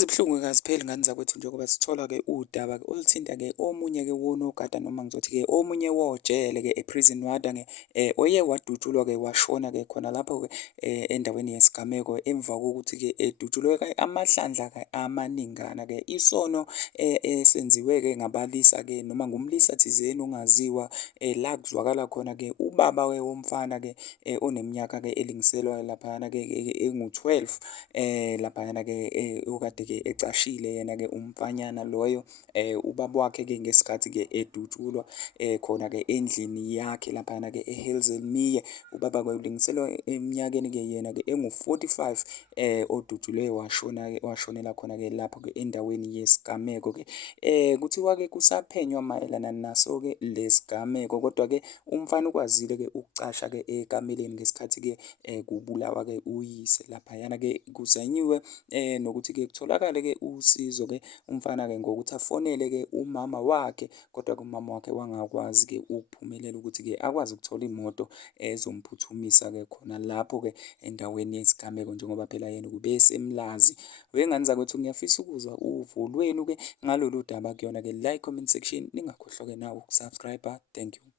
Izibuhlungu-ke azipheli ngani zakwethu njengoba sithola-ke udaba-ke oluthinta-ke omunye-ke wonogada noma ngizothi-ke omunye wojele-ke e-prison warder-ke oye wadutshulwa-ke washona-ke khona lapho-ke endaweni yesigameko emva kokuthi-ke edutshulwe amahlandla-ke amaningana-ke. Isono esenziwe-ke ngabalisa-ke noma ngumlisa thizeni ongaziwa la kuzwakala khona-ke ubaba-ke womfana-ke oneminyaka-ke elingiselwa laphayana-ke engu-12 laphayana-ke okade-ke ecashile yena-ke umfanyana loyo ubaba wakhe-ke ngesikhathi-ke edutshulwa khona-ke endlini yakhe laphayana-ke e-Helzilmeer. Ubaba-ke ulingiselwa eminyakeni-ke yena-ke engu-45 odutshulwe washonela khona-ke lapho-ke endaweni yesigameko-ke. Kuthiwa-ke kusaphenywa mayelana naso-ke lesigameko, kodwa-ke umfana ukwazile-ke ukucasha-ke ekameleni ngesikhathi-ke kubulawa-ke uyise laphayana-ke kuzanyiwe nokuthi-ke kutholakale-ke usizo-ke umfana-ke ngokuthi afonele-ke umama wakhe, kodwa-ke umama wakhe wangakwazi-ke ukuphumelela ukuthi-ke akwazi ukuthola imoto ezomphuthumisa-ke khona lapho-ke endaweni yesigameko njengoba phela yena ube esemlazi. Wengane zakwethu, ngiyafisa ukuzwa uvo lwenu-ke ngalolu daba kuyona-ke la e-comment section. Ningakhohlwa-ke nawe uku-subscribe-a. Thank you.